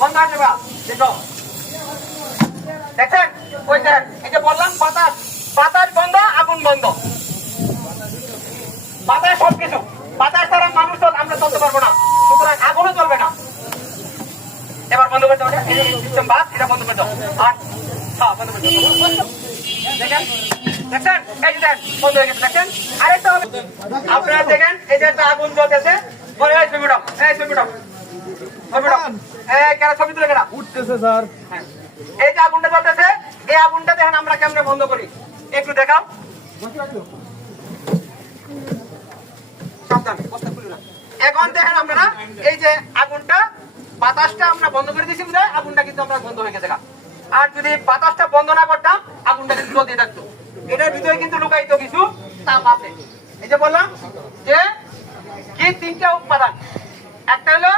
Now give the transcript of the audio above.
বন্ধ আছে বা দেখো দেখেন ওই দেখেন এই যে বললাম বাতাস বাতাস বন্ধ আগুন বন্ধ বাতাস সবকিছু বাতাস ছাড়া মানুষ তো আমরা চলতে পারবো না সুতরাং আগুনও চলবে না এবার বন্ধ করতে হবে এই সিস্টেম বাদ এটা বন্ধ করে দাও আর হ্যাঁ বন্ধ করে দাও দেখেন দেখেন এই যে দেখেন বন্ধ হয়ে গেছে দেখেন আরেকটা হবে আপনারা দেখেন এই যে একটা আগুন জ্বলতেছে বলে এই ছবিটা ছবি তুলে কেনা উঠতেছে স্যার। এই যে আগুনটা জ্বলতেছে এই আগুনটা দেখেন আমরা কেমনে বন্ধ করি একটু দেখাও সাবধান এখন দেখেন আপনারা এই যে আগুনটা বাতাসটা আমরা বন্ধ করে দিয়েছি বুঝে আগুনটা কিন্তু আমরা বন্ধ হয়ে গেছে আর যদি বাতাসটা বন্ধ না করতাম আগুনটা কিন্তু জ্বলতে থাকতো এটার ভিতরে কিন্তু লুকায়িত কিছু তাপ আছে এই যে বললাম যে কি তিনটা উপাদান একটা হলো